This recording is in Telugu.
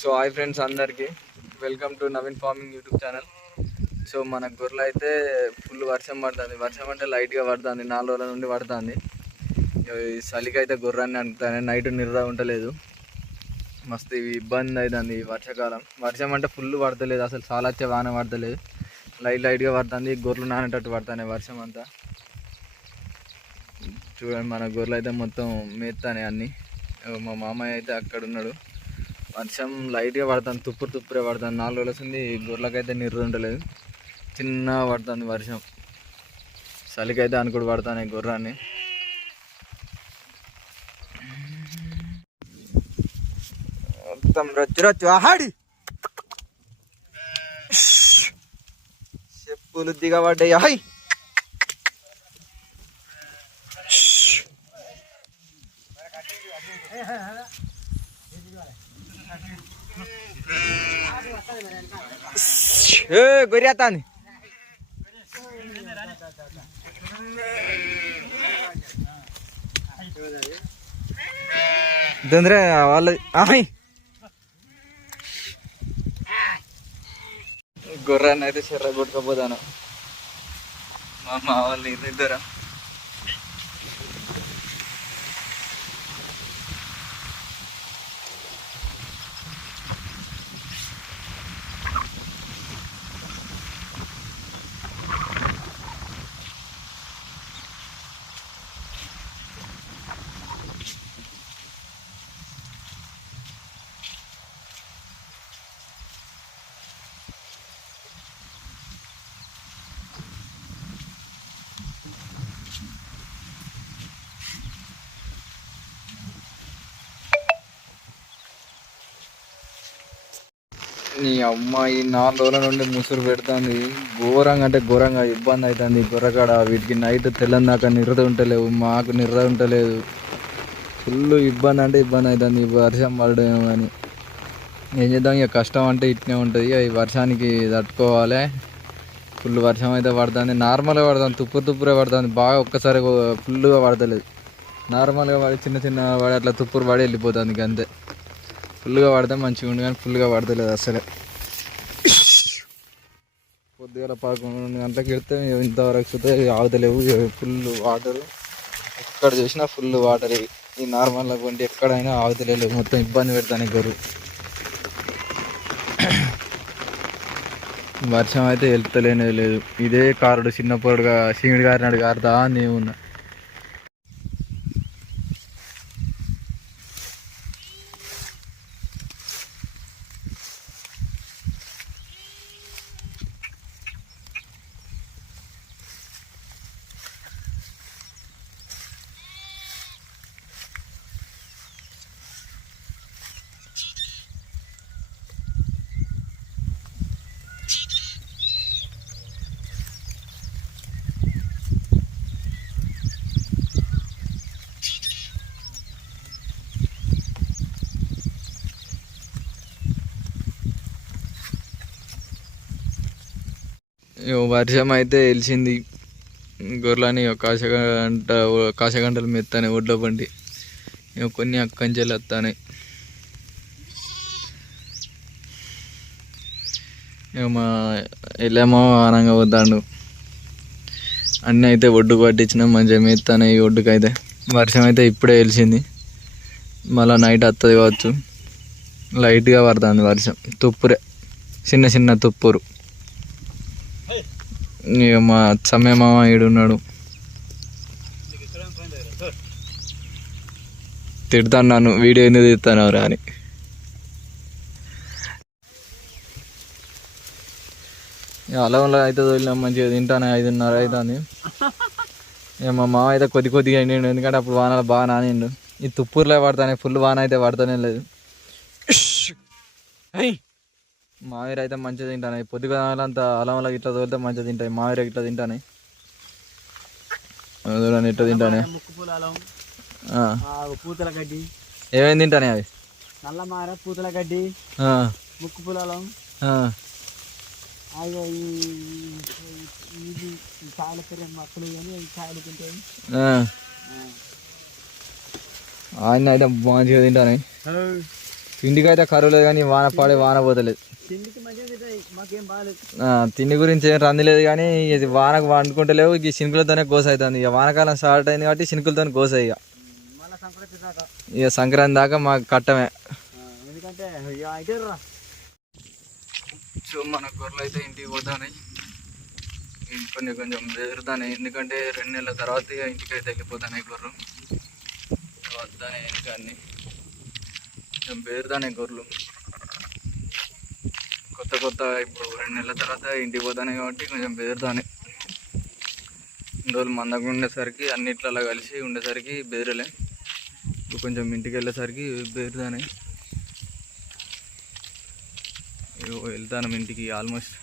సో హాయ్ ఫ్రెండ్స్ అందరికీ welcome to Naveen farming YouTube channel. So మన గొర్రెలు అయితే ఫుల్ వర్షం పడుతుంది. వర్షం అంటే లైట్గా పడుతుంది, 4 రోజుల నుండి పడుతుంది. ఈ చలికి అయితే గుర్రాన్ని అంటుతాను, నైట్ నిద్ర ఉండలేదు. మస్తు ఇబ్బంది అవుతుంది ఈ వర్షాకాలం. వర్షం అంటే ఫుల్ పడతలేదు, అసలు చాలా వచ్చే వాన పడతలేదు, లైట్గా పడుతుంది. గొర్రెలు నానేటట్టు పడుతున్నాయి వర్షం అంతా. చూడండి మన గొర్రెలు అయితే మొత్తం మేస్తానే అన్నీ. మా మామయ్య అయితే అక్కడ ఉన్నాడు. వర్షం లైట్గా పడుతుంది, తుప్పురే పడుతుంది. 4 రోజులు వస్తుంది, గొర్రెలకైతే నిర్రు ఉండలేదు, చిన్న పడుతుంది వర్షం. చలికైతే అనుకుడు పడుతున్నాయి గుర్రాన్ని. మొత్తం రచ్చు ఆహాడి చెప్పులు దిగబడ్డాయి. హాయ్ గొర్రెతాంది తొందర వాళ్ళది. గొర్రెని అయితే చెర్ర కొట్టుకపోతాను. మా వాళ్ళు ఇద్దరు నీ అమ్మాయి 4 రోజుల నుండి ముసురు పెడుతుంది. ఘోరంగా అంటే ఘోరంగా ఇబ్బంది అవుతుంది గొర్రెకాడ. వీటికి నైట్ తెల్లందాకా నిర్ర ఉంటలేవు, మాకు నిర్ర ఉంటలేదు. ఫుల్ ఇబ్బంది అంటే ఇబ్బంది అవుతుంది వర్షం పడడం. కానీ ఏం చేద్దాం, ఇక కష్టం అంటే ఇట్నే ఉంటుంది. ఈ వర్షానికి తట్టుకోవాలి. ఫుల్ వర్షం అయితే పడుతుంది, నార్మల్గా పడుతుంది, తుప్పురే పడుతుంది. బాగా ఒక్కసారి ఫుల్గా పడతలేదు, నార్మల్గా పడి చిన్న పడి అట్లా తుప్పురు పడి వెళ్ళిపోతుంది అంతే. ఫుల్గా పడితే మంచిగా ఉండి, కానీ ఫుల్గా పడతలేదు అసలే. పొద్దుగల 11 గంటలకు వెళ్తే ఇంతవరకు చూస్తే ఆగుతలేవు. ఫుల్ వాటరు, ఎక్కడ చూసినా ఫుల్ వాటర్. ఈ నార్మల్గా కొంటే ఎక్కడైనా ఆగుతలేవు, మొత్తం ఇబ్బంది పెడతాను గొర్రెలు. వర్షం అయితే వెళ్తలేనే లేదు. ఇదే కారుడు చిన్నప్పుడు సీమిడి గారినాడు కారుతా నేమున్నా. వర్షం అయితే వెలిసింది. గొర్రెలని కాశగంటలు మెత్తానే ఒడ్ల బండి. కొన్ని అక్కంచెలు వస్తాయి. మా వెళ్ళామో ఆనంగా వద్దాడు. అన్నీ అయితే ఒడ్డుకు పట్టించినాం, మంచిగా మెత్తానే ఈ ఒడ్డుకు అయితే. వర్షం అయితే ఇప్పుడే వెలిసింది, మళ్ళీ నైట్ వస్తుంది కావచ్చు. లైట్గా పడుతుంది వర్షం, తుప్పురే, చిన్న తుప్పురు. మా సమయమామ ఈడున్నాడు, తిడతాను నన్ను, వీడియో ఎందుకు తీస్తాను రా అని. అలంలో అయితే వదిలినాం, మంచిగా తింటాను. 5:30 అవుతుంది. మా మామ అయితే కొద్దిగా అయినాడు, ఎందుకంటే అప్పుడు వానలు బాగా నానిండు. ఈ తుప్పూరులో పడతానే, ఫుల్ వాన అయితే పడతానే లేదు. మావిర అయితే మంచిగా తింటాయి. పొద్దుగాలంతా అలంలో ఇట్లా తోలితే మంచిగా తింటాయి. మావిర ఇట్లా తింటాయి, చూడండి ఇట్లా తింటానే. పూతల గడ్డి ఏమేమి తింటానే అవి? నల్లమార, పూతల గడ్డి, ముక్కు పొలాలం, కాయల పేరు మక్కలు, కానీ కాయలు తింటాయి. ఆయన అయితే మంచిగా తింటానే. తిండికైతే కరువు లేదు కానీ వాన పాడే వాన పోతలేదు. తిండికి మంచిగా తింటాయి, మాకేం బాగాలేదు. తిండి గురించి ఏం రంది లేదు కానీ ఇది వానకు వండుకుంటలేవు. ఈ శినుకులతోనే గోస అవుతుంది. ఇక వానకాలం స్టార్ట్ అయింది కాబట్టి శినుకులతో గోస ఇక మళ్ళీ సంక్రాంతి దాకా ఇక సంక్రాంతి దాకా మాకు కట్టమే. ఎందుకంటే ఇక అయితే రా. సో మన గొర్రెలు అయితే ఇంటికి పోతాయి. ఇంటి కొంచెం బెదురుతాయి, ఎందుకంటే 2 నెలల తర్వాత ఇక ఇంటికి అయితే వెళ్ళిపోతాయి గొర్రెలు. వద్దానే ఇంకా అన్ని కొంచెం బెదురుతాయి గొర్రెలు. కొత్త ఇప్పుడు 2 నెలల తర్వాత ఇంటికి పోతాయి కాబట్టి కొంచెం బెదురుతాయి. ఇన్ని రోజులు మందగా ఉండేసరికి అన్నిట్లలో కలిసి ఉండేసరికి బెదరలే. ఇప్పుడు కొంచెం ఇంటికి వెళ్ళేసరికి బెదురుతాయి. వెళ్తాను ఇంటికి ఆల్మోస్ట్.